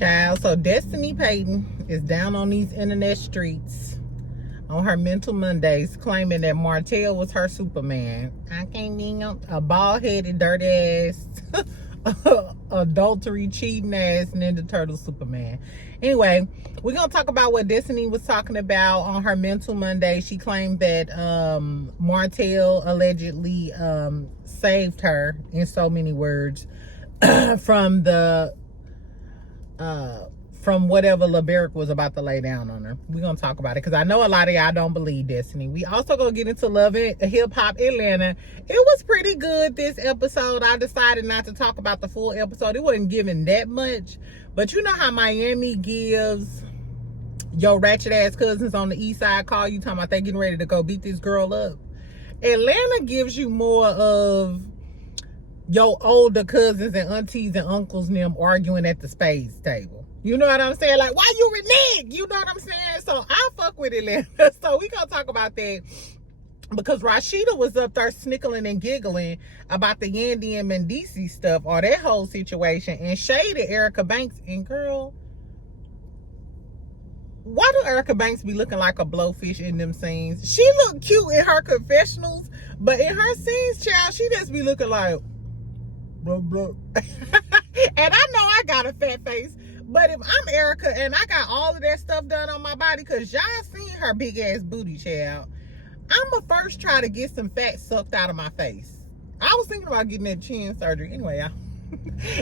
Child, so Destiny Payton is down on these internet streets on her Mental Mondays claiming that Martell was her Superman. I can't be a bald-headed, dirty ass, adultery, cheating ass Ninja Turtle Superman. Anyway, we're going to talk about what Destiny was talking about on her Mental Monday. She claimed that Martell allegedly saved her, in so many words, from the from whatever LeBerick was about to lay down on her. We're gonna talk about it because I know a lot of y'all don't believe Destiny. We also gonna get into Love It Hip Hop Atlanta. It was pretty good this episode. I decided not to talk about the full episode. It wasn't giving that much, but you know how Miami gives your ratchet ass cousins on the east side call you talking about they getting ready to go beat this girl up. Atlanta gives you more of your older cousins and aunties and uncles and them arguing at the spades table. You know what I'm saying? Like, why you renege? You know what I'm saying? So I fuck with Atlanta. So we gonna talk about that because Rashida was up there snickling and giggling about the Yandy and Mendici stuff or that whole situation and shaded Erica Banks. And girl, why do Erica Banks be looking like a blowfish in them scenes? She look cute in her confessionals, but in her scenes, child, she just be looking like blah, blah. And I know I got a fat face, but if I'm Erica and I got all of that stuff done on my body, because y'all seen her big ass booty, child, I'ma first try to get some fat sucked out of my face. I was thinking about getting that chin surgery. Anyway, y'all,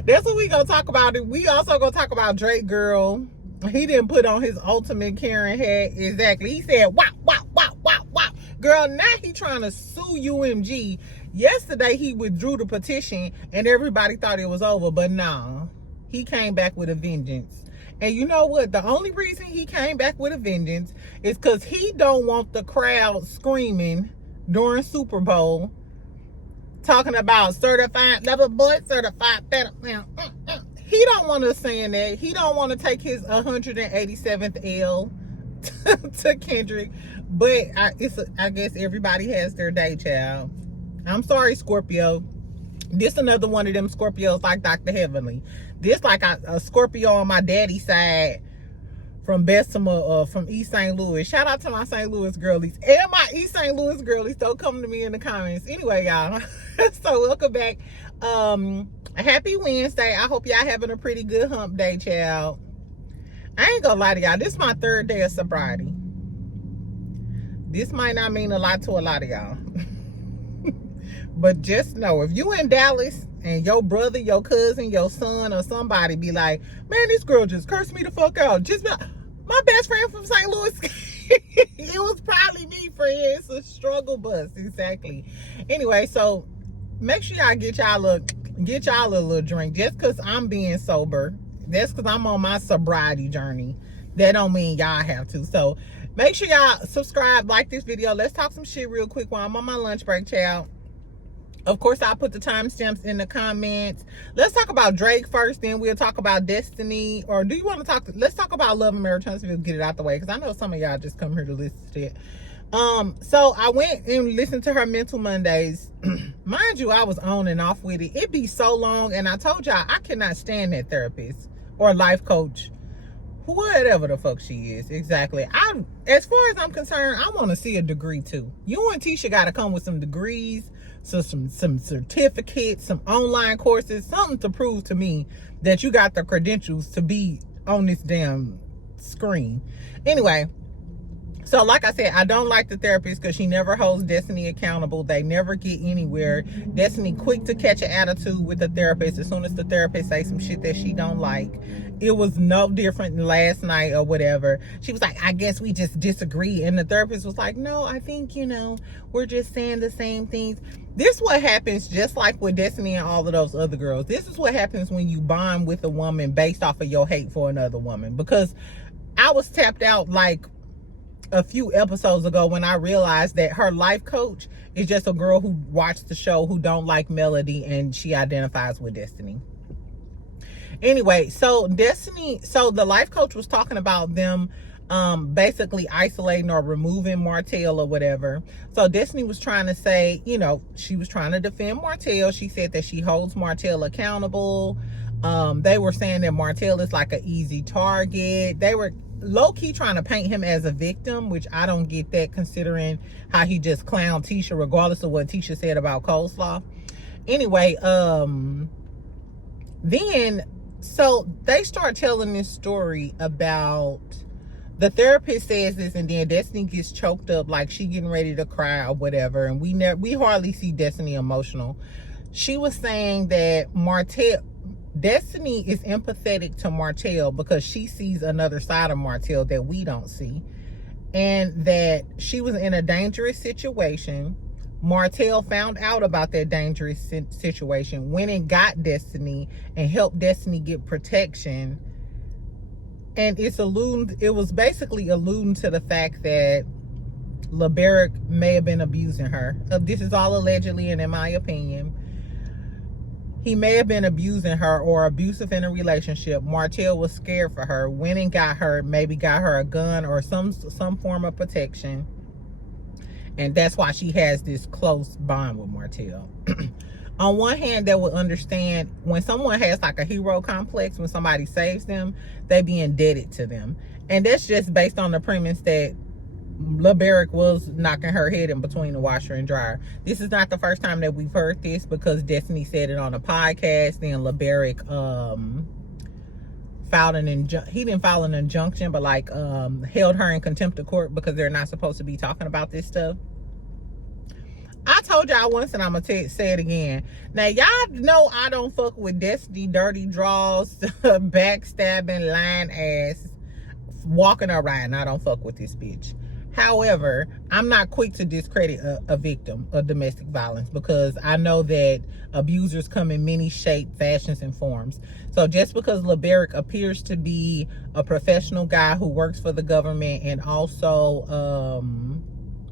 that's what we gonna talk about. We also gonna talk about Drake, girl. He didn't put on his ultimate Karen hat. Exactly. He said, wow, wow, wow, wow, wow. Girl, now he trying to sue UMG. Yesterday, he withdrew the petition and everybody thought it was over, but no. He came back with a vengeance. And you know what? The only reason he came back with a vengeance is because he don't want the crowd screaming during Super Bowl talking about certified lover boy, certified better. He don't want us saying that. He don't want to take his 187th L to Kendrick. But I guess everybody has their day, child. I'm sorry, Scorpio. This another one of them Scorpios like Dr. Heavenly. This like a Scorpio on my daddy's side from Bessemer, from East St. Louis. Shout out to my St. Louis girlies. And my East St. Louis girlies. Don't come to me in the comments. Anyway, y'all. So welcome back. Happy Wednesday. I hope y'all having a pretty good hump day, child. I ain't gonna lie to y'all. This is my 3rd day of sobriety. This might not mean a lot to a lot of y'all. But just know, if you in Dallas and your brother, your cousin, your son, or somebody be like, man, this girl just cursed me the fuck out. Just be like, my best friend from St. Louis. It was probably me, friend. It's a struggle bus. Exactly. Anyway, so make sure y'all get y'all a little drink. Just because I'm being sober, that's because I'm on my sobriety journey. That don't mean y'all have to. So make sure y'all subscribe, like this video. Let's talk some shit real quick while I'm on my lunch break, child. Of course, I'll put the timestamps in the comments. Let's talk about Drake first, then we'll talk about Destiny. Or do you want to talk? Let's talk about Love and Marriage Huntsville, get it out the way, because I know some of y'all just come here to listen to it. So I went and listened to her Mental Mondays. Mind you, I was on and off with it. It be so long, and I told y'all I cannot stand that therapist or life coach, whatever the fuck she is. Exactly. As far as I'm concerned, I want to see a degree too. You and Tisha got to come with some degrees. So some certificates, some online courses, something to prove to me that you got the credentials to be on this damn screen. Anyway, so like I said, I don't like the therapist because she never holds Destiny accountable. They never get anywhere. Destiny quick to catch an attitude with the therapist as soon as the therapist say some shit that she don't like. It was no different than last night or whatever. She was like, I guess we just disagree. And the therapist was like, no, I think, we're just saying the same things. This is what happens, just like with Destiny and all of those other girls. This is what happens when you bond with a woman based off of your hate for another woman. Because I was tapped out like a few episodes ago when I realized that her life coach is just a girl who watched the show who don't like Melody and she identifies with Destiny. Anyway, so the life coach was talking about them basically isolating or removing Martell or whatever. So Destiny was trying to say, she was trying to defend Martell. She said that she holds Martell accountable. They were saying that Martell is like an easy target. They were low-key trying to paint him as a victim, which I don't get that, considering how he just clowned Tisha regardless of what Tisha said about coleslaw. Anyway, then so they start telling this story about the therapist says this, and then Destiny gets choked up like she getting ready to cry or whatever, and we hardly see Destiny emotional. She was saying that Destiny is empathetic to Martell because she sees another side of Martell that we don't see, and that she was in a dangerous situation. Martell found out about that dangerous situation, went and got Destiny and helped Destiny get protection. And it was basically alluding to the fact that LeBaric may have been abusing her. This is all allegedly, and in my opinion, he may have been abusing her or abusive in a relationship. Martell was scared for her, went and got her, maybe got her a gun or some form of protection. And that's why she has this close bond with Martell. On one hand, they would understand when someone has like a hero complex, when somebody saves them, they be indebted to them. And that's just based on the premise that LeBaric was knocking her head in between the washer and dryer. This is not the first time that we've heard this, because Destiny said it on a podcast. Then LeBaric filed he didn't file an injunction, but like held her in contempt of court because they're not supposed to be talking about this stuff. I told y'all once, and I'm gonna say it again. Now y'all know I don't fuck with Destiny dirty draws, backstabbing, lying ass, walking around. I don't fuck with this bitch. However, I'm not quick to discredit a victim of domestic violence, because I know that abusers come in many shapes, fashions, and forms. So just because LeBaric appears to be a professional guy who works for the government and also,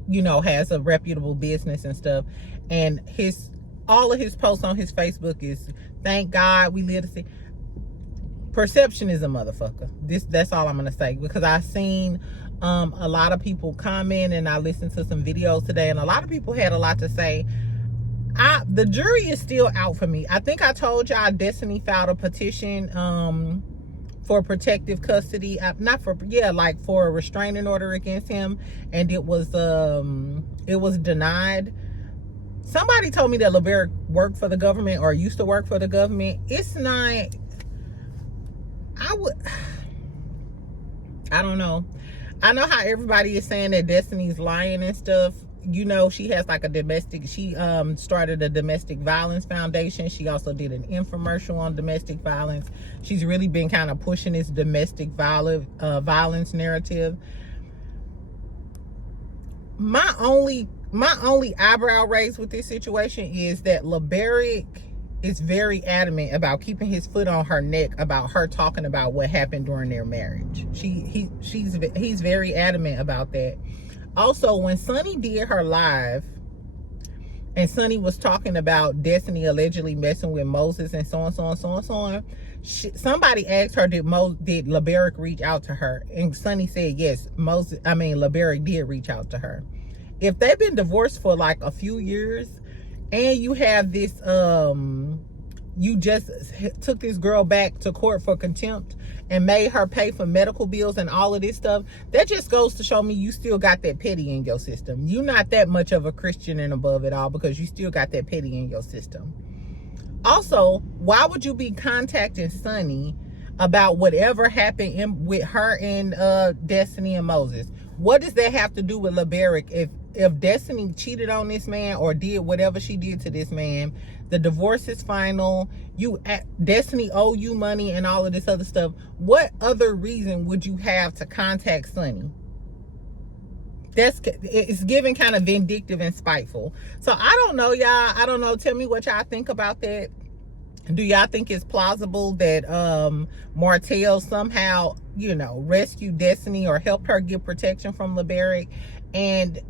you know, has a reputable business and stuff, and all of his posts on his Facebook is, thank God we live to see. Perception is a motherfucker. That's all I'm gonna say, because I've seen a lot of people comment, and I listened to some videos today, and a lot of people had a lot to say. The jury is still out for me. I think I told y'all Destiny filed a petition for protective custody, for a restraining order against him, and it was denied. Somebody told me that LeBaric worked for the government or used to work for the government. It's not. I don't know. I know how everybody is saying that Destiny's lying and stuff. You know, she has like she started a domestic violence foundation. She also did an infomercial on domestic violence. She's really been kind of pushing this domestic violence narrative. My only eyebrow raised with this situation is that LeBaric is very adamant about keeping his foot on her neck about her talking about what happened during their marriage. He's very adamant about that. Also, when Sunny did her live, and Sunny was talking about Destiny allegedly messing with Moses and so on, somebody asked her, did LeBaric reach out to her? And Sunny said yes. LeBaric did reach out to her. If they've been divorced for like a few years, and you have this, you just took this girl back to court for contempt and made her pay for medical bills and all of this stuff, that just goes to show me you still got that petty in your system. You're not that much of a Christian and above it all, because you still got that petty in your system. Also, why would you be contacting Sunny about whatever happened with her and Destiny and Moses? What does that have to do with LeBaric? If Destiny cheated on this man or did whatever she did to this man, the divorce is final, Destiny owe you money and all of this other stuff, what other reason would you have to contact Sunny? It's giving kind of vindictive and spiteful. So I don't know, y'all. I don't know. Tell me what y'all think about that. Do y'all think it's plausible that Martell somehow, you know, rescued Destiny or helped her get protection from LeBaric? And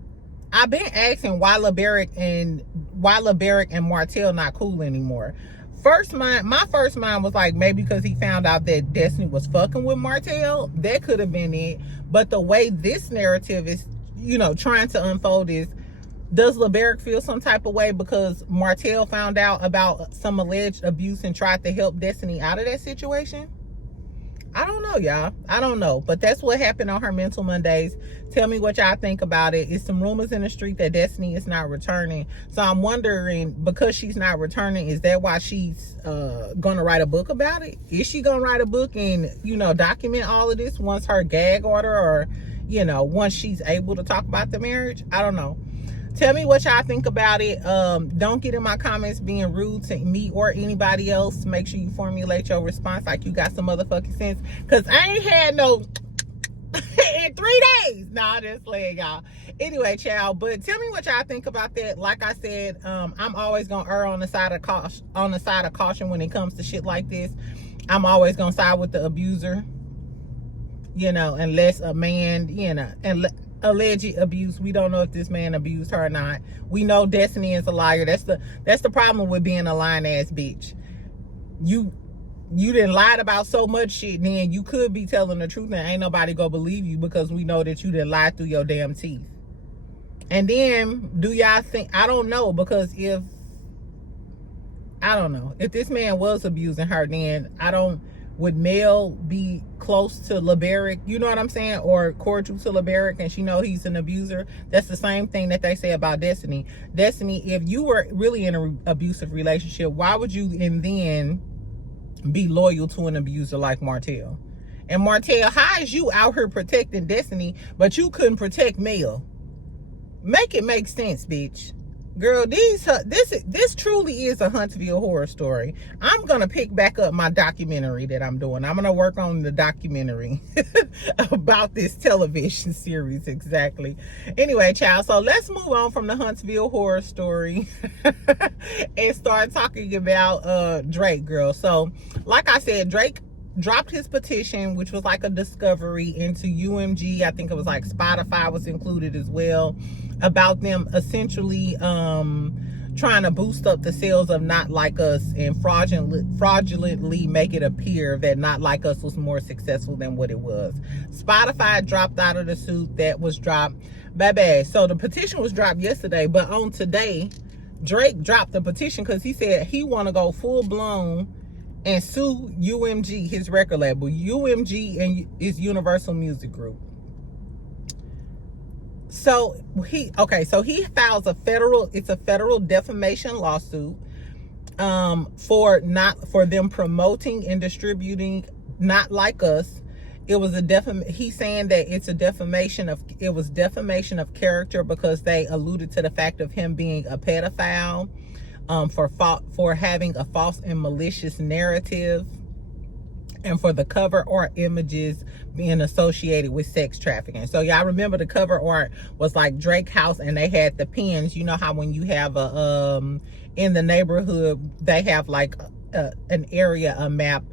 I've been asking why LeBaric and Martell not cool anymore. My first mind was like, maybe because he found out that Destiny was fucking with Martell. That could have been it. But the way this narrative is, you know, trying to unfold is Does LeBerick feel some type of way because Martell found out about some alleged abuse and tried to help Destiny out of that situation? I don't know, y'all. I don't know. But that's what happened on her Mental Mondays. Tell me what y'all think about it. It's some rumors in the street that Destiny is not returning. So I'm wondering, because she's not returning, is that why she's going to write a book about it? Is she going to write a book and, document all of this once her gag order or, once she's able to talk about the marriage? I don't know. Tell me what y'all think about it. Don't get in my comments being rude to me or anybody else. Make sure you formulate your response like you got some motherfucking sense. Because I ain't had no in 3 days. Nah, just playing, y'all. Anyway, child. But tell me what y'all think about that. Like I said, I'm always going to err on the side of caution when it comes to shit like this. I'm always going to side with the abuser. Unless a man, alleged abuse. We don't know if this man abused her or not. We know Destiny is a liar. That's the problem with being a lying ass bitch. You done lied about so much shit, then you could be telling the truth and ain't nobody gonna believe you because we know that you done lied through your damn teeth. And then do y'all think, I don't know, because if this man was abusing her, then would Mel be close to LeBerick, you know what I'm saying, or cordial to LeBerick, and she know he's an abuser? That's the same thing that they say about Destiny. Destiny, if you were really in an abusive relationship, why would you and then be loyal to an abuser like Martell? And Martell, how is you out here protecting Destiny, but you couldn't protect Mel? Make it make sense, bitch. Girl, this truly is a Huntsville horror story. I'm going to pick back up my documentary that I'm doing. I'm going to work on the documentary about this television series, exactly. Anyway, child, so let's move on from the Huntsville horror story and start talking about Drake, girl. So, like I said, Drake dropped his petition, which was like a discovery into UMG. I think it was like Spotify was included as well, about them essentially trying to boost up the sales of Not Like Us and fraudulently make it appear that Not Like Us was more successful than what it was. Spotify dropped out of the suit that was dropped. Baby, so the petition was dropped yesterday, but on today, Drake dropped the petition because he said he want to go full blown and sue UMG, his record label. UMG is Universal Music Group. So he files a federal defamation lawsuit for them promoting and distributing Not Like Us. It was he's saying that it was defamation of character because they alluded to the fact of him being a pedophile, for having a false and malicious narrative, and for the cover art images being associated with sex trafficking. So y'all remember the cover art was like Drake house, and they had the pins. You know how when you have in the neighborhood, they have like an area map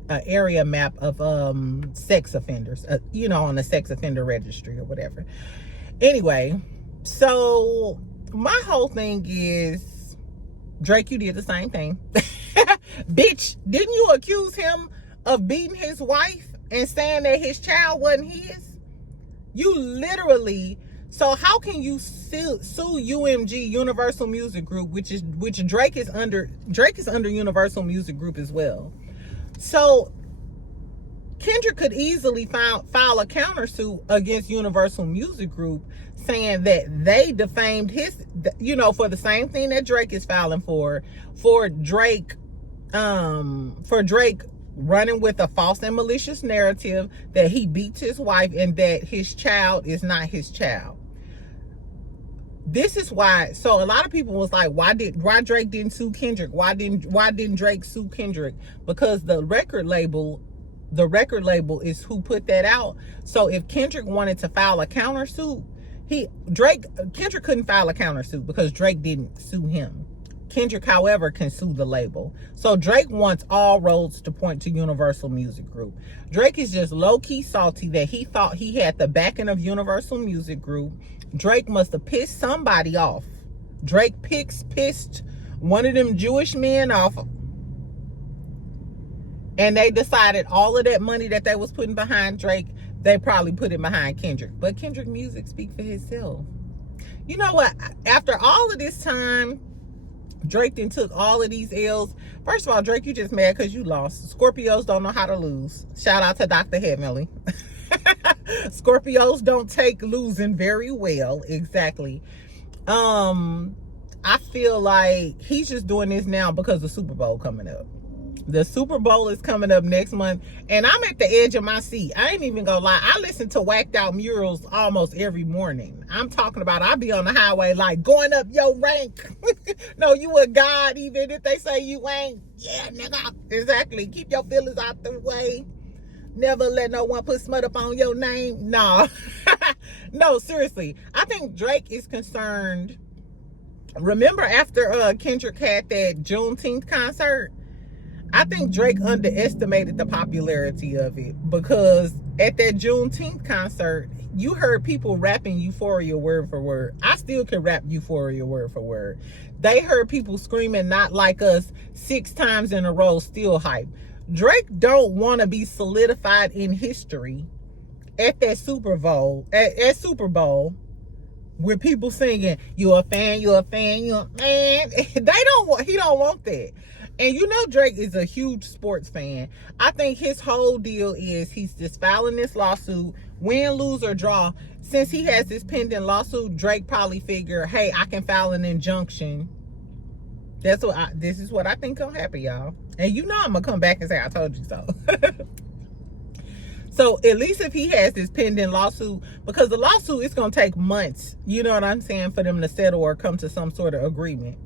of sex offenders, on the sex offender registry or whatever. Anyway, so my whole thing is, Drake, you did the same thing. Bitch, didn't you accuse him of beating his wife and saying that his child wasn't his? You literally, so how can you sue UMG, Universal Music Group, which Drake is under Universal Music Group as well? So Kendrick could easily file a countersuit against Universal Music Group, saying that they defamed his, for the same thing that Drake is filing for Drake running with a false and malicious narrative that he beats his wife and that his child is not his child. This is why. So a lot of people was like, why Drake didn't sue Kendrick? Why didn't Drake sue Kendrick? Because the record label is who put that out. So if Kendrick wanted to file a countersuit, Kendrick couldn't file a countersuit because Drake didn't sue him. Kendrick, however, can sue the label. So Drake wants all roads to point to Universal Music Group. Drake is just low-key salty that he thought he had the backing of Universal Music Group. Drake must have pissed somebody off. Drake pissed one of them Jewish men off, and they decided all of that money that they was putting behind Drake, they probably put it behind Kendrick. But Kendrick music speak for himself. You know what? After all of this time, Drake then took all of these L's. First of all, Drake, you just mad because you lost. Scorpios don't know how to lose. Shout out to Dr. Heavenly. Scorpios don't take losing very well. Exactly. I feel like he's just doing this now because the Super Bowl coming up. The Super Bowl is coming up next month, and I'm at the edge of my seat. I ain't even gonna lie. I listen to Whacked Out Murals almost every morning. I'm talking about I be on the highway like going up your rank. No, you a god even if they say you ain't. Yeah, nigga. Exactly. Keep your feelings out the way. Never let no one put smut up on your name. No. No, seriously. I think Drake is concerned. Remember after Kendrick had that Juneteenth concert? I think Drake underestimated the popularity of it, because at that Juneteenth concert, you heard people rapping Euphoria word for word. I still can rap Euphoria word for word. They heard people screaming "Not Like Us" 6 times in a row, still hype. Drake don't want to be solidified in history at that Super Bowl, at Super Bowl, with people singing, "You're a fan, you're a fan, you're a fan." He don't want that. And you know Drake is a huge sports fan. I think his whole deal is he's just filing this lawsuit, win, lose, or draw. Since he has this pending lawsuit, Drake probably figure, hey, I can file an injunction. This is what I think gonna happen, y'all. And you know I'm gonna come back and say I told you so. So at least if he has this pending lawsuit, because the lawsuit is gonna take months, you know what I'm saying, for them to settle or come to some sort of agreement.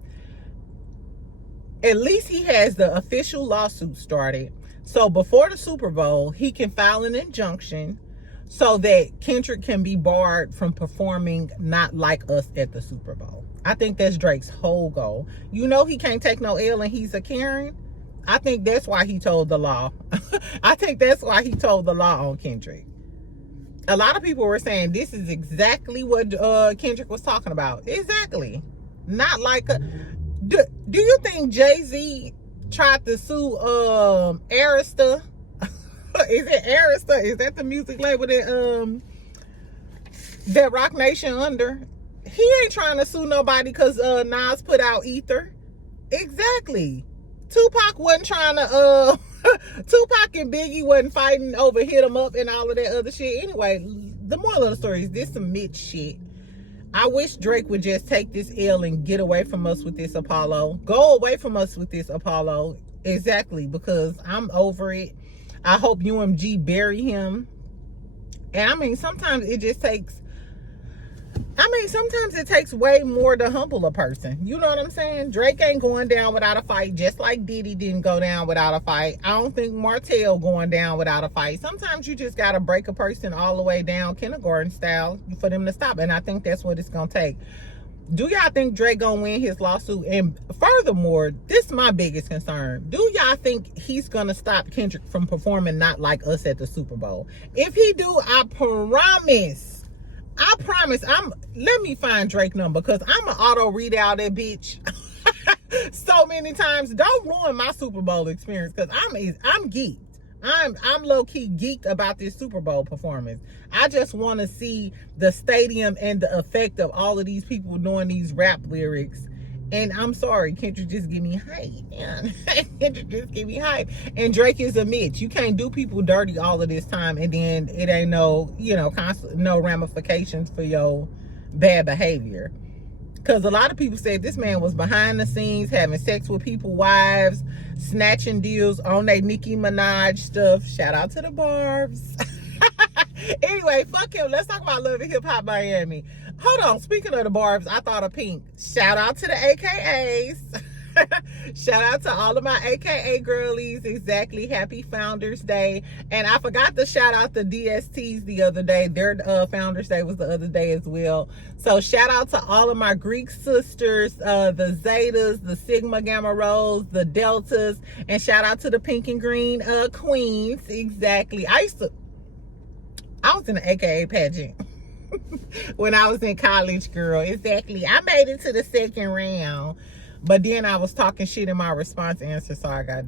At least he has the official lawsuit started. So before the Super Bowl, he can file an injunction so that Kendrick can be barred from performing Not Like Us at the Super Bowl. I think that's Drake's whole goal. You know he can't take no L and he's a Karen. I think that's why he told the law. I think that's why he told the law on Kendrick. A lot of people were saying this is exactly what Kendrick was talking about. Exactly. Not like a... Do you think Jay-Z tried to sue Arista? Is it Arista? Is that the music label that Rock Nation under? He ain't trying to sue nobody because Nas put out Ether. Exactly. Tupac wasn't trying to Tupac and Biggie wasn't fighting over Hit 'Em Up and all of that other shit. Anyway, the moral of the story is this some Mitch shit. I wish Drake would just take this L and get away from us with this Apollo. Go away from us with this Apollo. Exactly, because I'm over it. I hope UMG bury him. And I mean, sometimes it takes way more to humble a person. You know what I'm saying? Drake ain't going down without a fight, just like Diddy didn't go down without a fight. I don't think Martell going down without a fight. Sometimes you just got to break a person all the way down kindergarten style for them to stop. And I think that's what it's going to take. Do y'all think Drake going to win his lawsuit? And furthermore, this is my biggest concern. Do y'all think he's going to stop Kendrick from performing Not Like Us at the Super Bowl? If he do, I promise, let me find Drake number, because I'm going to auto read out that bitch so many times. Don't ruin my Super Bowl experience, because I'm geeked. I'm low-key geeked about this Super Bowl performance. I just want to see the stadium and the effect of all of these people doing these rap lyrics. And I'm sorry, Kendrick just give me hype, man. Kendrick just give me hype. And Drake is a Mitch. You can't do people dirty all of this time and then it ain't no, no ramifications for your bad behavior. Because a lot of people said this man was behind the scenes, having sex with people's wives, snatching deals on their Nicki Minaj stuff. Shout out to the Barbs. Anyway, fuck him. Let's talk about Love and Hip Hop Miami. Hold on. Speaking of the Barbs, I thought of Pink. Shout out to the AKAs. Shout out to all of my AKA girlies. Exactly. Happy Founders Day. And I forgot to shout out the DSTs the other day. Their Founders Day was the other day as well. So shout out to all of my Greek sisters, the Zetas, the Sigma Gamma Rhos, the Deltas, and shout out to the Pink and Green Queens. Exactly. I was in an AKA pageant when I was in college, girl. Exactly. I made it to the second round. But then I was talking shit in my response answer, so I got...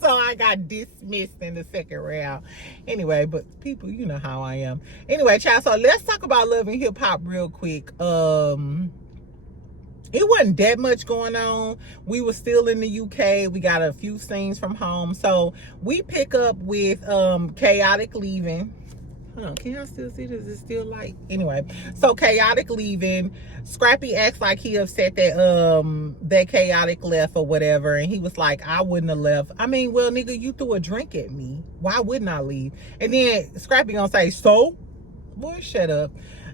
So So I got dismissed in the second round. Anyway, but people, you know how I am. Anyway, child, so let's talk about Love and Hip Hop real quick. It wasn't that much going on. We were still in the UK. We got a few scenes from home. So we pick up with Chaotic leaving. Can y'all still see this? Is it still light? Anyway, so Chaotic leaving. Scrappy acts like he upset that that Chaotic left or whatever, and he was like, I wouldn't have left. I mean, well, nigga, you threw a drink at me. Why wouldn't I leave? And then Scrappy gonna say, so? Boy, shut up.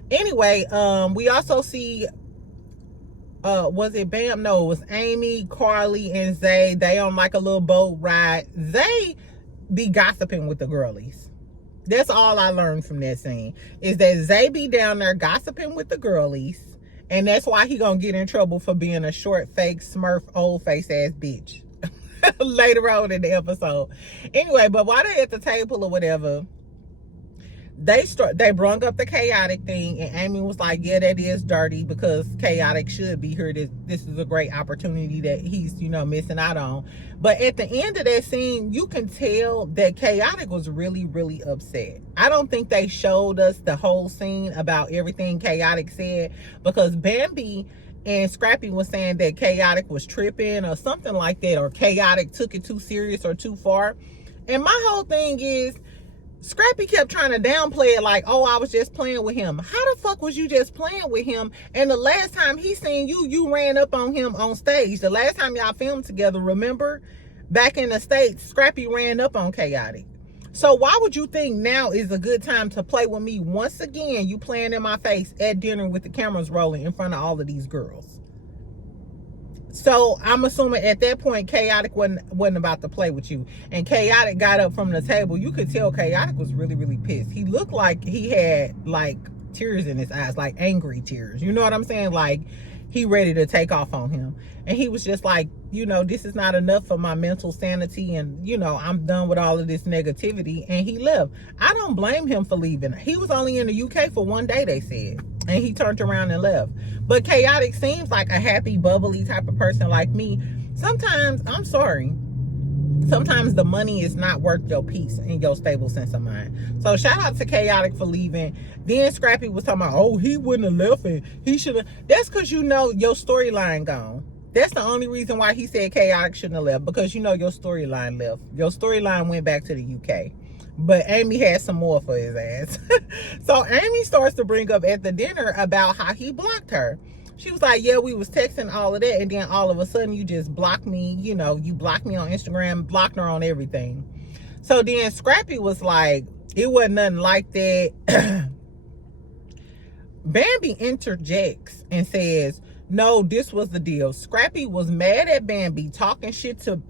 Anyway, we also see was it Bam? No, it was Amy, Carly, and Zay. They on like a little boat ride. Zay be gossiping with the girlies. That's all I learned from that scene, is that Zay be down there gossiping with the girlies, and that's why he gonna get in trouble for being a short, fake, smurf, old face ass bitch later on in the episode. Anyway, but while they at the table or whatever, they brung up the Chaotic thing, and Amy was like, yeah, that is dirty, because Chaotic should be here. This is a great opportunity that he's, you know, missing out on. But at the end of that scene, you can tell that Chaotic was really, really upset. I don't think they showed us the whole scene about everything Chaotic said, because Bambi and Scrappy was saying that Chaotic was tripping or something like that, or Chaotic took it too serious or too far. And my whole thing is, Scrappy kept trying to downplay it like, oh, I was just playing with him. How the fuck was you just playing with him? And the last time he seen you, you ran up on him on stage. The last time y'all filmed together, remember? Back in the States, Scrappy ran up on Chaotic. So why would you think now is a good time to play with me? Once again, you playing in my face at dinner with the cameras rolling in front of all of these girls. So I'm assuming at that point, Chaotic wasn't about to play with you. And Chaotic got up from the table. You could tell Chaotic was really, really pissed. He looked like he had like tears in his eyes, like angry tears. You know what I'm saying? Like he ready to take off on him. And he was just like, you know, this is not enough for my mental sanity. And, you know, I'm done with all of this negativity. And he left. I don't blame him for leaving. He was only in the UK for one day, they said. And he turned around and left. But Chaotic seems like a happy, bubbly type of person like me. Sometimes, I'm sorry, sometimes the money is not worth your peace and your stable sense of mind. So shout out to Chaotic for leaving. Then Scrappy was talking about, oh, he wouldn't have left and he should have. That's because you know your storyline gone. That's the only reason why he said Chaotic shouldn't have left, because you know your storyline left. Your storyline went back to the UK. But Amy had some more for his ass. So Amy starts to bring up at the dinner about how he blocked her. She was like, yeah, we was texting all of that, and then all of a sudden you just blocked me. You know, you blocked me on Instagram, blocked her on everything. So then Scrappy was like, it wasn't nothing like that. Bambi interjects and says, no, this was the deal. Scrappy was mad at Bambi, talking shit to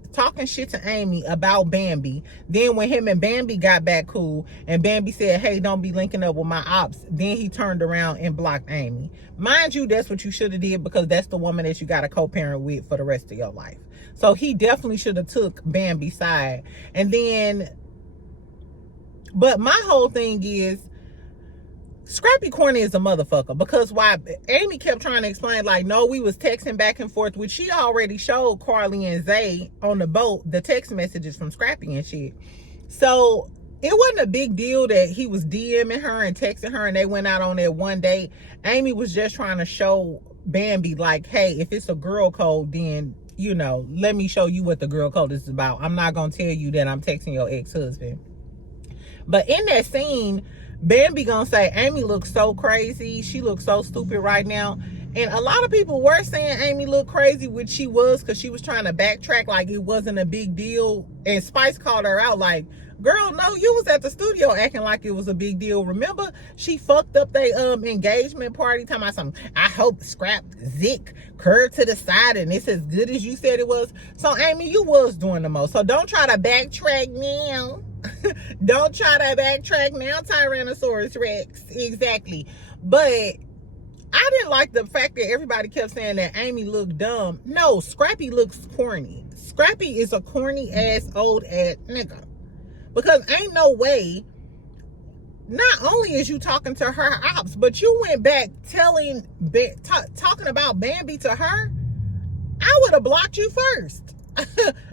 Amy about Bambi. Then when him and Bambi got back cool, and Bambi said, hey, don't be linking up with my ops, then he turned around and blocked Amy. Mind you, that's what you should have did, because that's the woman that you got to co-parent with for the rest of your life. So he definitely should have took Bambi's side. And then, but my whole thing is, Scrappy corny is a motherfucker, because why Amy kept trying to explain, like, no, we was texting back and forth, which she already showed Carly and Zay on the boat, the text messages from Scrappy and shit. So it wasn't a big deal that he was DMing her and texting her and they went out on that one date. Amy was just trying to show Bambi, like, hey, if it's a girl code, then, you know, let me show you what the girl code is about. I'm not going to tell you that I'm texting your ex-husband. But in that scene, Bambi gonna say, Amy looks so crazy. She looks so stupid right now. And a lot of people were saying Amy looked crazy, which she was, because she was trying to backtrack like it wasn't a big deal. And Spice called her out like, girl, no, you was at the studio acting like it was a big deal. Remember, she fucked up their engagement party, talking about something. I hope Scrap Zick curved to the side and it's as good as you said it was. So Amy, you was doing the most. So don't try to backtrack now. Don't try to backtrack now, Tyrannosaurus Rex. Exactly. But I didn't like the fact that everybody kept saying that Amy looked dumb. No, Scrappy looks corny. Scrappy is a corny ass old ass nigga. Because ain't no way, not only is you talking to her ops, but you went back talking about Bambi to her. I would have blocked you first.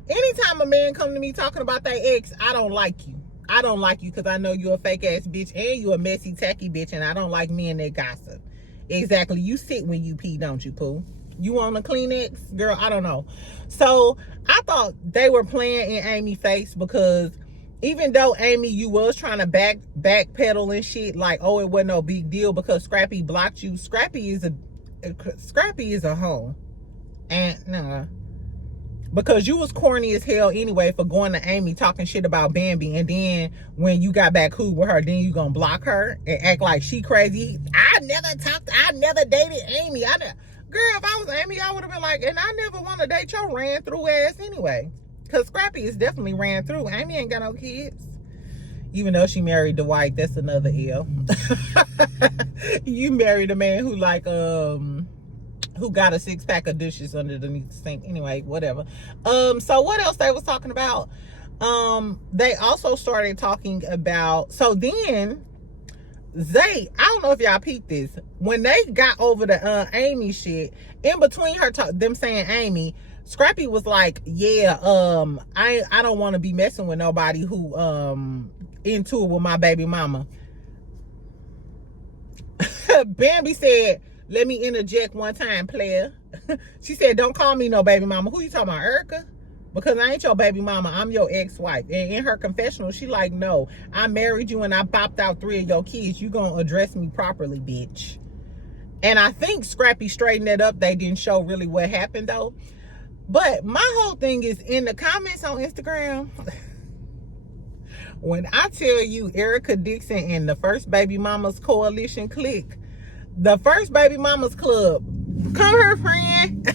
Anytime a man come to me talking about their ex, I don't like you. I don't like you because I know you're a fake ass bitch and you're a messy, tacky bitch, and I don't like men that gossip. Exactly. You sit when you pee, don't you, Pooh? You on a Kleenex? Girl, I don't know. So I thought they were playing in Amy's face because even though Amy, you was trying to backpedal and shit, like, oh, it wasn't no big deal because Scrappy blocked you. Scrappy is a hoe. And nah. Because you was corny as hell anyway for going to Amy talking shit about Bambi, and then when you got back cool with her, then you gonna block her and act like she crazy. I never dated Amy. Girl, if I was Amy, I would have been like, and I never want to date your ran through ass anyway. Because Scrappy is definitely ran through. Amy ain't got no kids. Even though she married Dwight, that's another L. You married a man who like, who got a 6-pack of dishes underneath the sink. Anyway, whatever. So what else they was talking about? They also started talking about, so then Zay, I don't know if y'all peeped this, when they got over the Amy shit, in between them saying Amy, Scrappy was like, yeah, I don't want to be messing with nobody who into it with my baby mama. Bambi said, let me interject one time, player. She said, don't call me no baby mama. Who you talking about, Erica? Because I ain't your baby mama. I'm your ex-wife. And in her confessional, she like, no, I married you and I popped out 3 of your kids. You gonna address me properly, bitch. And I think Scrappy straightened it up. They didn't show really what happened, though. But my whole thing is in the comments on Instagram. When I tell you Erica Dixon and the First Baby Mamas Coalition clique, the First Baby Mamas Club, come here, friend.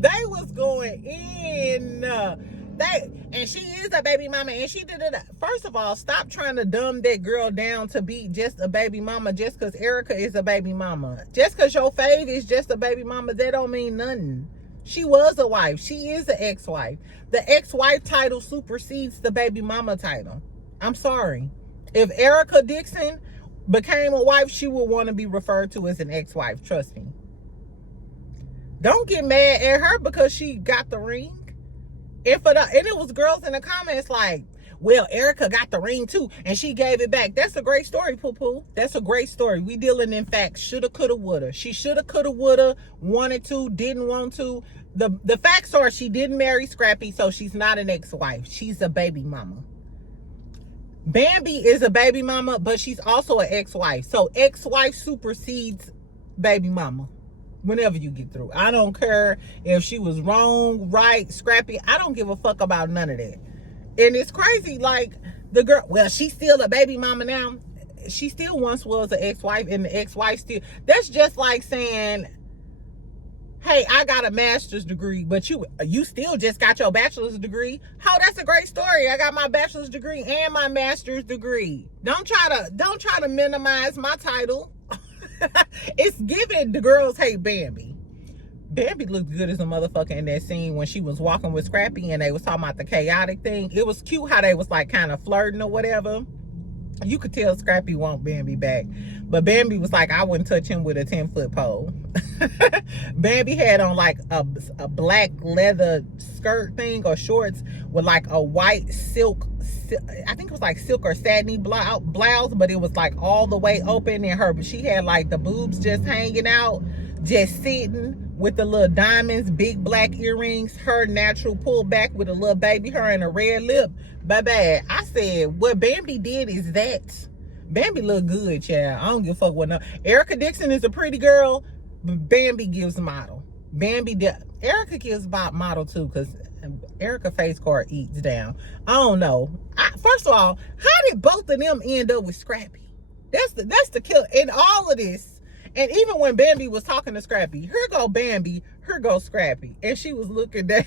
They was going in. And she is a baby mama, and she did it. First of all, stop trying to dumb that girl down to be just a baby mama just because Erica is a baby mama. Just because your fave is just a baby mama, that don't mean nothing. She was a wife. She is an ex-wife. The ex-wife title supersedes the baby mama title. I'm sorry. If Erica Dixon became a wife, she would want to be referred to as an ex-wife. Trust me. Don't get mad at her because she got the ring. And it was girls in the comments like, well, Erica got the ring too, and she gave it back. That's a great story, poo-poo. That's a great story. We dealing in facts. Shoulda, coulda, woulda. She shoulda, coulda, woulda, wanted to, didn't want to. The facts are she didn't marry Scrappy, so she's not an ex-wife. She's a baby mama. Bambi is a baby mama, but she's also an ex-wife. So ex-wife supersedes baby mama. Whenever you get through, I don't care if she was wrong, right, Scrappy. I don't give a fuck about none of that. And it's crazy, like the girl, well, she's still a baby mama now. She still once was an ex-wife, and the ex-wife still. That's just like saying, hey, I got a master's degree, but you still just got your bachelor's degree. Oh, that's a great story. I got my bachelor's degree and my master's degree. Don't try to minimize my title. It's given the girls hate Bambi. Bambi looked good as a motherfucker in that scene when she was walking with Scrappy and they was talking about the chaotic thing. It was cute how they was like kind of flirting or whatever. You could tell Scrappy want Bambi back. But Bambi was like, I wouldn't touch him with a 10-foot pole. Bambi had on like a black leather skirt thing or shorts with like a white silk, I think it was like silk or satiny blouse, but it was like all the way open, and she had like the boobs just hanging out, just sitting with the little diamonds, big black earrings, her natural pullback with a little baby hair and a red lip. Baby, I said, what Bambi did is that. Bambi look good, child. I don't give a fuck what no. Erica Dixon is a pretty girl, but Bambi gives model. Erica gives model too, because Erica face card eats down. I don't know. First of all, how did both of them end up with Scrappy? That's the kill in all of this. And even when Bambi was talking to Scrappy, here go Bambi, here go Scrappy, and she was looking down.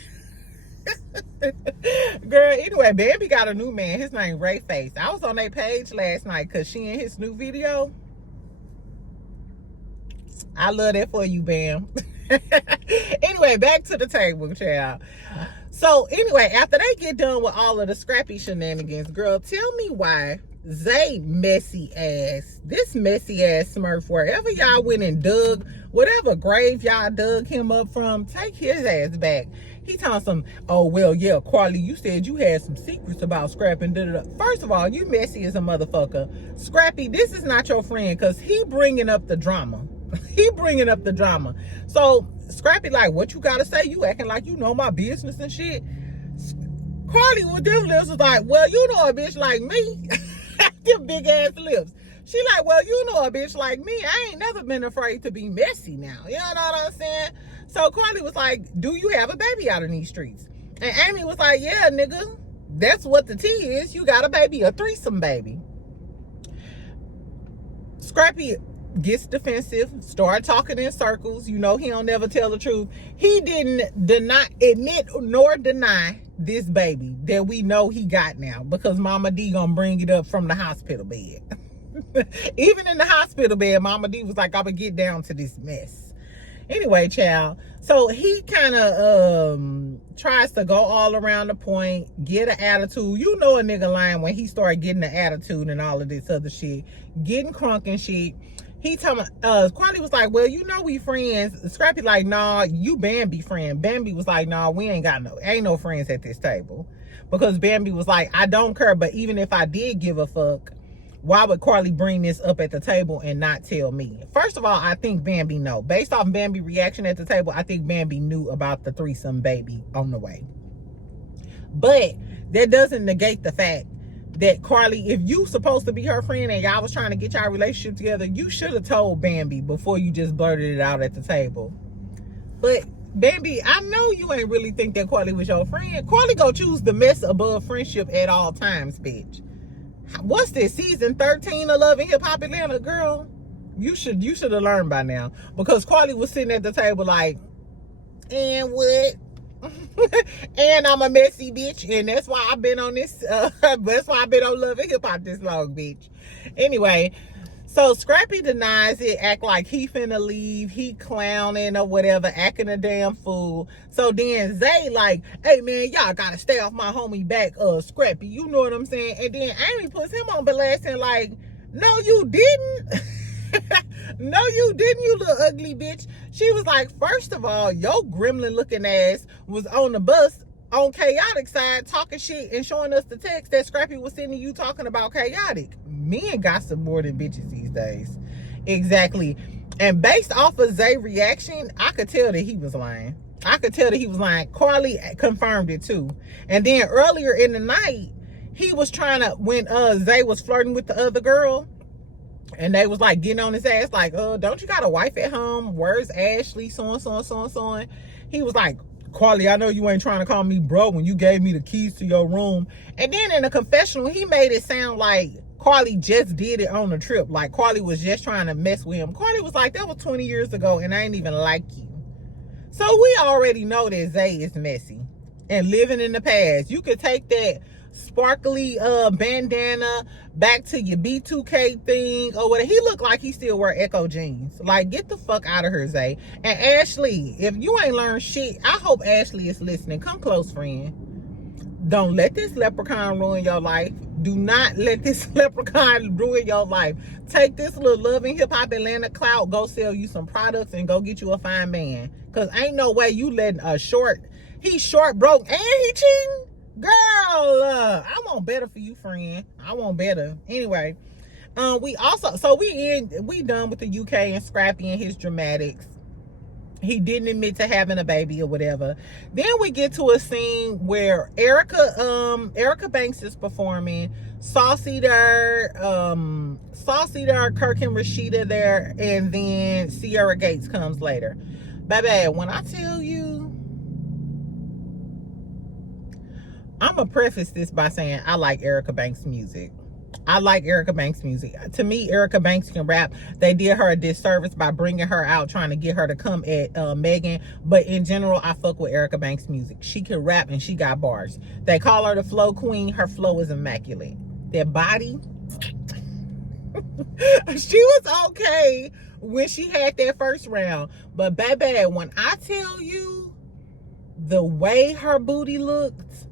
Girl, anyway, Bambi got a new man. His name Ray Face. I was on their page last night because she in his new video. I love that for you, Bam. Anyway, back to the table, child. So anyway, after they get done with all of the Scrappy shenanigans, girl, tell me why Zay messy ass, this messy ass Smurf, wherever y'all went and dug, whatever grave y'all dug him up from, take his ass back. He telling some, oh, well, yeah, Carly, you said you had some secrets about Scrappy. First of all, you messy as a motherfucker. Scrappy, this is not your friend, because he bringing up the drama. He bringing up the drama. So Scrappy like, what you gotta say? You acting like you know my business and shit. Carly with them lips was like, well, you know a bitch like me. Them big ass lips. She like, well, you know a bitch like me. I ain't never been afraid to be messy now. You know what I'm saying? So Carly was like, do you have a baby out in these streets? And Amy was like, yeah, nigga. That's what the tea is. You got a baby, a threesome baby. Scrappy gets defensive, start talking in circles. You know he don't never tell the truth. He didn't admit nor deny this baby that we know he got now, because Mama D gonna bring it up from the hospital bed. Even in the hospital bed, Mama D was like, I'm gonna get down to this mess. Anyway, child, so he kind of tries to go all around the point, get an attitude. You know a nigga lying when he started getting an attitude and all of this other shit, getting crunk and shit. He told me, Quali was like, well, you know we friends. Scrappy like, nah, you Bambi friend. Bambi was like, nah, we ain't no friends at this table. Because Bambi was like, I don't care, but even if I did give a fuck, why would Carly bring this up at the table and not tell me? First of all, I think Bambi know. Based off Bambi's reaction at the table, I think Bambi knew about the threesome baby on the way. But that doesn't negate the fact that Carly, if you supposed to be her friend and y'all was trying to get y'all relationship together, you should have told Bambi before you just blurted it out at the table. But Bambi, I know you ain't really think that Carly was your friend. Carly go choose the mess above friendship at all times, bitch. What's this, season 13 of Love and Hip Hop Atlanta, girl? You should have learned by now, because Carly was sitting at the table like, and what? And I'm a messy bitch, and that's why I've been on this. That's why I've been on Love and Hip Hop this long, bitch. Anyway, so Scrappy denies it, act like he finna leave, he clowning or whatever, acting a damn fool. So then Zay like, hey man, y'all gotta stay off my homie back, Scrappy. You know what I'm saying? And then Amy puts him on blast and like, no, you didn't. No, you didn't, you little ugly bitch. She was like, first of all, your gremlin looking ass was on the bus on Chaotic side talking shit and showing us the text that Scrappy was sending you talking about Chaotic. Men got some more than bitches these days. Exactly. And based off of Zay's reaction, I could tell that he was lying. I could tell that he was lying. Carly confirmed it too. And then earlier in the night, he was trying to, when Zay was flirting with the other girl, and they was like getting on his ass like, don't you got a wife at home? Where's Ashley? So on. He was like, Carly, I know you ain't trying to call me bro when you gave me the keys to your room. And then in the confessional, he made it sound like Carly just did it on the trip. Like Carly was just trying to mess with him. Carly was like, that was 20 years ago and I ain't even like you. So we already know that Zay is messy and living in the past. You could take that sparkly bandana back to your B2K thing or whatever. He looked like he still wear Echo jeans. Like, get the fuck out of here, Zay. And Ashley, if you ain't learned shit, I hope Ashley is listening. Come close, friend. Don't let this leprechaun ruin your life. Do not let this leprechaun ruin your life. Take this little Love and Hip Hop Atlanta clout, go sell you some products and go get you a fine man. Because ain't no way you letting he's short, broke, and he cheating? Girl, I want better for you, friend. I want better. Anyway, we done with the UK and Scrappy and his dramatics. He didn't admit to having a baby or whatever. Then we get to a scene where Erica Banks is performing, Saucy there, Kirk and Rashida there, and then Sierra Gates comes later. Baby, when I tell you, I'm going to preface this by saying I like Erica Banks' music. I like Erica Banks' music. To me, Erica Banks can rap. They did her a disservice by bringing her out, trying to get her to come at Megan. But in general, I fuck with Erica Banks' music. She can rap and she got bars. They call her the flow queen. Her flow is immaculate. That body, she was okay when she had that first round. But baby, when I tell you, the way her booty looked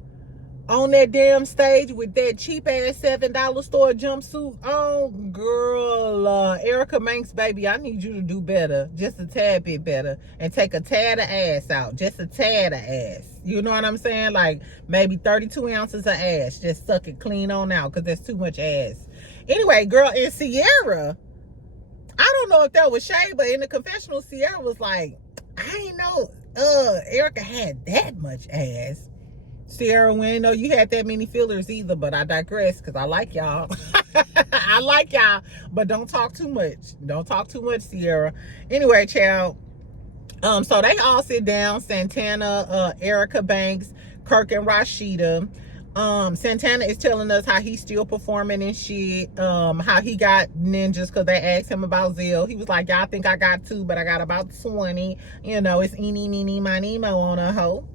on that damn stage with that cheap ass $7 store jumpsuit on, girl, Erica Banks, baby, I need you to do better, just a tad bit better, and take a tad of ass out, just a tad of ass. You know what I'm saying? Like maybe 32 ounces of ass, just suck it clean on out, because that's too much ass. Anyway, girl, and Ciara, I don't know if that was shade, but in the confessional, Ciara was like, I ain't know Erica had that much ass. Ciara, we ain't know you had that many fillers either, but I digress, because I like y'all. I like y'all, but don't talk too much. Don't talk too much, Ciara. Anyway, child, so they all sit down, Santana, Erica Banks, Kirk, and Rashida. Santana is telling us how he's still performing and shit, how he got ninjas because they asked him about Zell. He was like, y'all think I got 2, but I got about 20. You know, it's eeny, meeny, miny, mo on a hoe.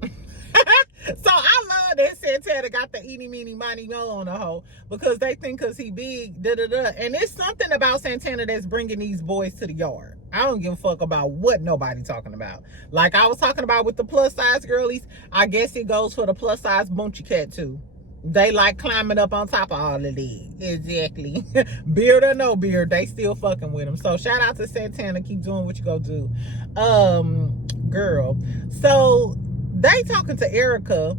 So I love that Santana got the eeny, meeny, miny, mo on a hoe, because they think because he big, da-da-da. And it's something about Santana that's bringing these boys to the yard. I don't give a fuck about what nobody talking about. Like I was talking about with the plus size girlies, I guess it goes for the plus size Bunchy Cat too. They like climbing up on top of all of that. Exactly. Beard or no beard, they still fucking with him. So shout out to Santana. Keep doing what you go do. Girl. So they talking to Erica,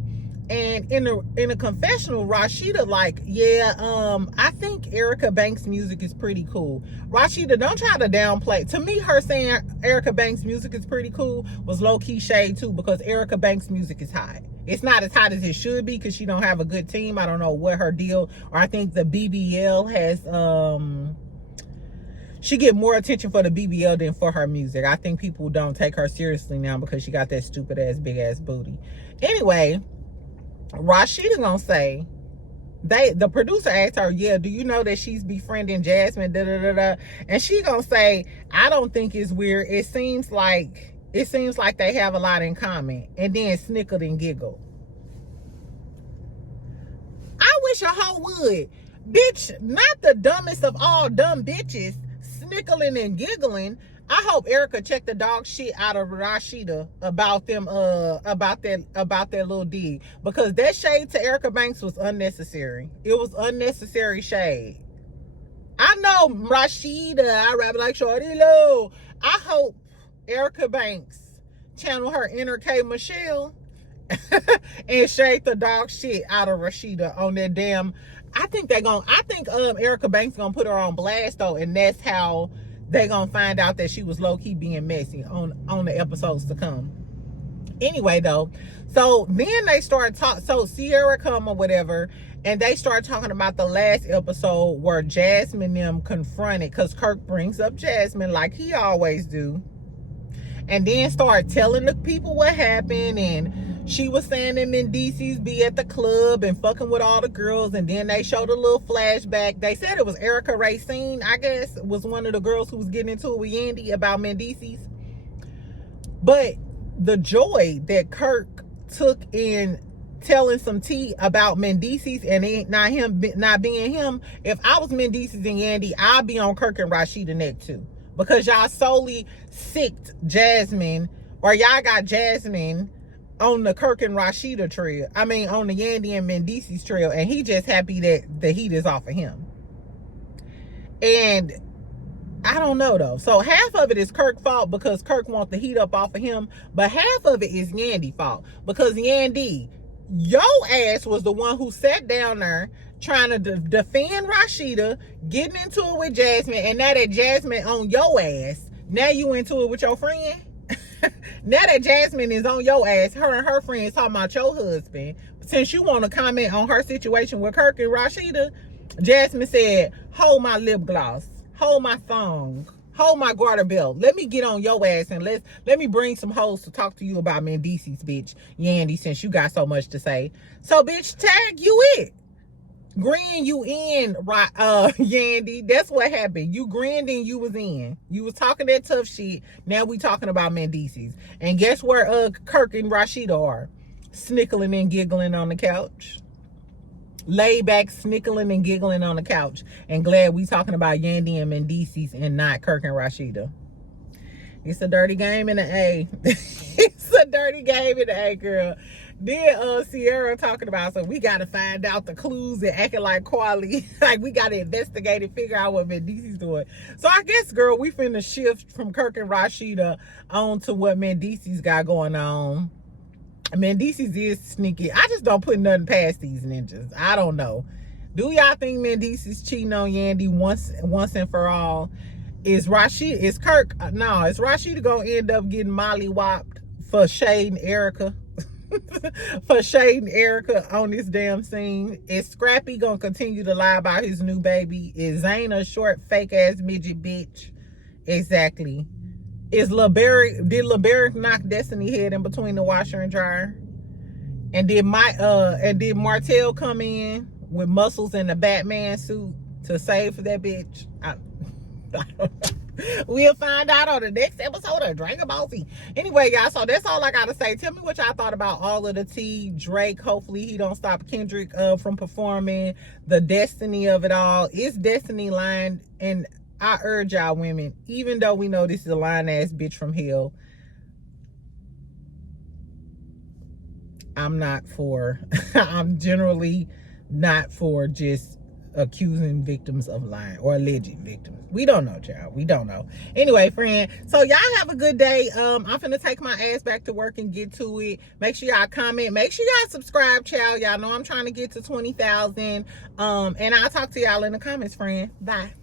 and in a confessional, Rashida like, yeah, I think Erica Banks' music is pretty cool. Rashida, don't try to downplay. To me, her saying Erica Banks' music is pretty cool was low-key shade too, because Erica Banks' music is high. It's not as hot as it should be because she don't have a good team. I don't know what her deal, or I think the BBL has, she get more attention for the BBL than for her music. I think people don't take her seriously now because she got that stupid ass, big ass booty. Anyway, Rashida gonna say, the producer asked her, yeah, do you know that she's befriending Jasmine, da-da-da-da? And she gonna say, I don't think it's weird. It seems like they have a lot in common. And then snickered and giggled. I wish a hoe would. Bitch, not the dumbest of all dumb bitches, snickling and giggling. I hope Erica checked the dog shit out of Rashida about them, about that little dig, because that shade to Erica Banks was unnecessary. It was unnecessary shade. I know Rashida, I rap like Shorty Low. I hope Erica Banks channel her inner K Michelle and shade the dog shit out of Rashida on that damn. I think Erica Banks gonna put her on blast though, and that's how they gonna find out that she was low-key being messy on the episodes to come. Anyway though, so then they start talking, so Ciara come or whatever, and they start talking about the last episode where Jasmine them confronted, because Kirk brings up Jasmine like he always do, and then start telling the people what happened, and she was saying that Mendices be at the club and fucking with all the girls, and then they showed a little flashback. They said it was Erica Racine, I guess, was one of the girls who was getting into it with Yandy about Mendices. But the joy that Kirk took in telling some tea about Mendices and it not being him, if I was Mendices and Yandy, I'd be on Kirk and Rashida neck too. Because y'all solely sicked Jasmine, or y'all got Jasmine on the Kirk and Rashida trail. I mean, on the Yandy and Mendices trail, and he just happy that the heat is off of him. And I don't know though. So half of it is Kirk's fault because Kirk wants the heat up off of him, but half of it is Yandy's fault because Yandy, your ass was the one who sat down there trying to defend Rashida, getting into it with Jasmine, and now that Jasmine on your ass, now you into it with your friend. Now that Jasmine is on your ass, her and her friends talking about your husband. Since you want to comment on her situation with Kirk and Rashida, Jasmine said, hold my lip gloss, hold my thong, hold my garter belt. Let me get on your ass and let me bring some hoes to talk to you about Mendices, bitch. Yandy, since you got so much to say. So, bitch, tag you it. Grin you in, Yandy. That's what happened. You grinned and you was in. You was talking that tough shit. Now we talking about Mendices. And guess where Kirk and Rashida are? Snickling and giggling on the couch. Laid back, snickling and giggling on the couch. And glad we talking about Yandy and Mendices and not Kirk and Rashida. It's a dirty game in the A. It's a dirty game in the A, girl. Then Sierra talking about, so we got to find out the clues and acting like Quali. Like, we got to investigate and figure out what Mendeecees doing. So I guess, girl, we finna shift from Kirk and Rashida on to what Mendeecees got going on. Mendeecees is sneaky. I just don't put nothing past these ninjas. I don't know. Do y'all think Mendeecees cheating on Yandy once and for all? Is Kirk? No, is Rashida gonna end up getting molly-whopped for shading Erica? For shading Erica on this damn scene? Is Scrappy gonna continue to lie about his new baby? Is Zane a short fake ass midget bitch? Exactly. Did LeBaric knock Destiny head in between the washer and dryer? And did Martell come in with muscles in the Batman suit to save that bitch? I don't know. We'll find out on the next episode of Dragon Ball Z. Anyway, y'all, so that's all I gotta say. Tell me what y'all thought about all of the tea. Drake, hopefully he don't stop Kendrick from performing. The destiny of it all. Is Destiny lying? And I urge y'all women, even though we know this is a lying ass bitch from hell, I'm generally not for just accusing victims of lying, or alleged victims. We don't know, child. We don't know. Anyway, friend, so y'all have a good day. I'm finna take my ass back to work and get to it. Make sure y'all comment. Make sure y'all subscribe, child. Y'all know I'm trying to get to 20,000. And I'll talk to y'all in the comments, friend. Bye.